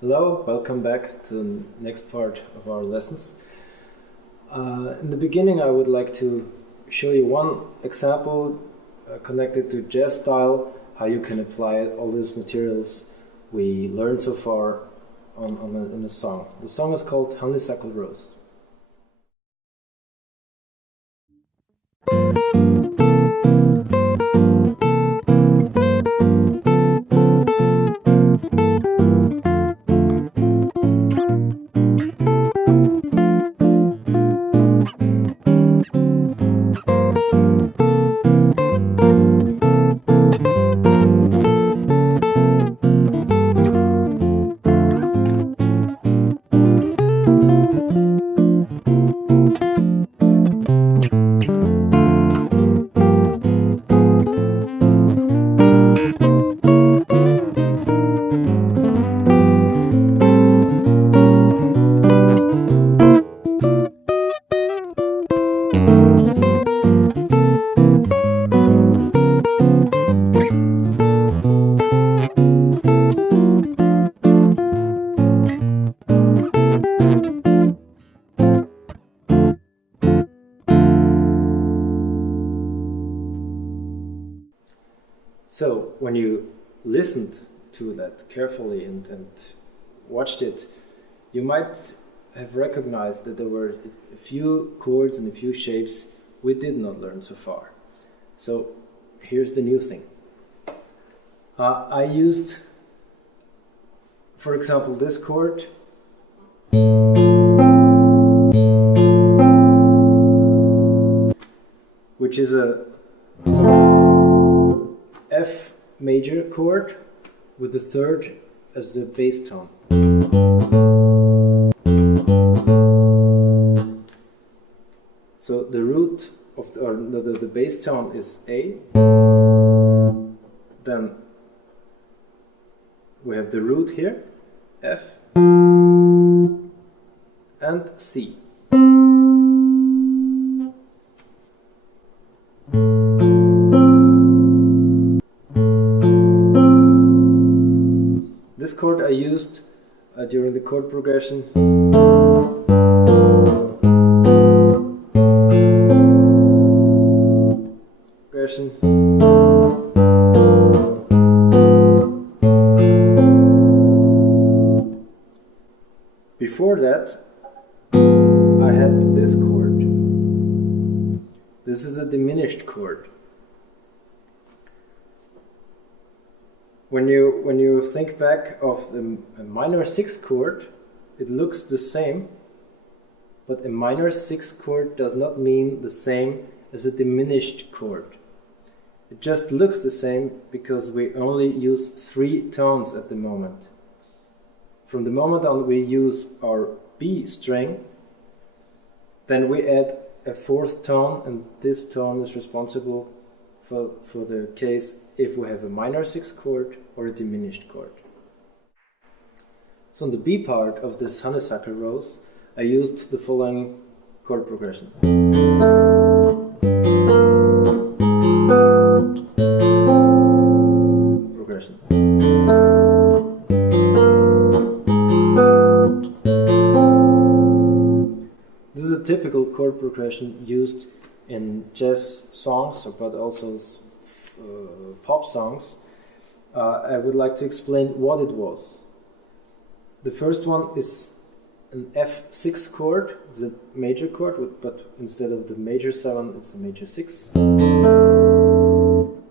Hello, welcome back to the next part of our lessons. In the beginning I would like to show you one example connected to jazz style, how you can apply all these materials we learned so far in a song. The song is called Honeysuckle Rose. So, when you listened to that carefully and watched it, you might have recognized that there were a few chords and a few shapes we did not learn so far. So, here's the new thing. I used, for example, this chord, which is a F major chord with the third as the bass tone. So the root of the bass tone is A. Then we have the root here, F, and C. This chord I used during the chord progression. Before that, I had this chord. This is a diminished chord. When you think back of the minor 6 chord, it looks the same, but a minor 6 chord does not mean the same as a diminished chord. It just looks the same because we only use 3 tones at the moment. From the moment on we use our B string, then we add a 4th tone, and this tone is responsible for the case if we have a minor 6 chord or a diminished chord. So on the B part of this Honeysuckle Rose, I used the following chord progression. This is a typical chord progression used in jazz songs, but also pop songs. I would like to explain what it was. The first one is an F6 chord, the major chord, but instead of the major 7, it's the major 6.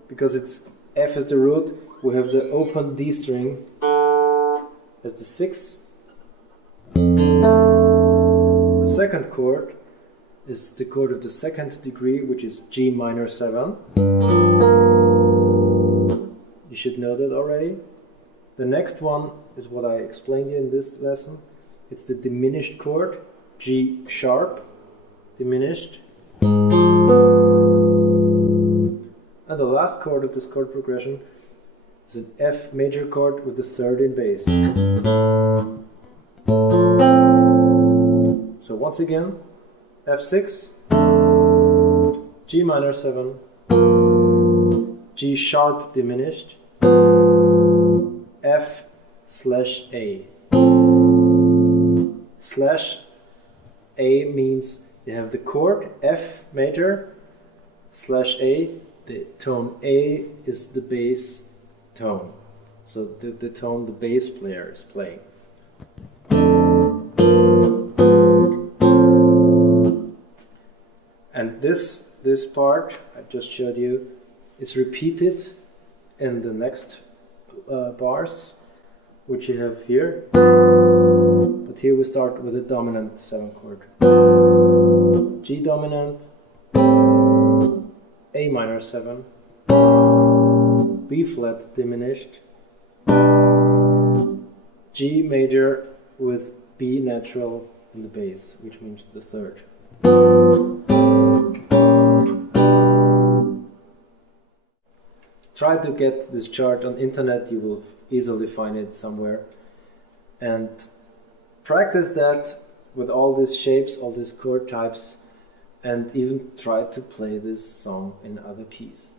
Because it's F as the root, we have the open D string as the 6. The second chord is the chord of the 2nd degree, which is G minor 7. You should know that already. The next one is what I explained you in this lesson. It's the diminished chord, G sharp, diminished. And the last chord of this chord progression is an F major chord with the 3rd in bass. So once again, F6, G minor 7, G sharp diminished, F slash A. Slash A means you have the chord F major, slash A, the tone A is the bass tone. So the tone the bass player is playing. And this part I just showed you is repeated in the next bars, which you have here. But here we start with a dominant 7 chord. G dominant, A minor 7, B flat diminished, G major with B natural in the bass, which means the third. Try to get this chart on internet, you will easily find it somewhere. And practice that with all these shapes, all these chord types, and even try to play this song in other keys.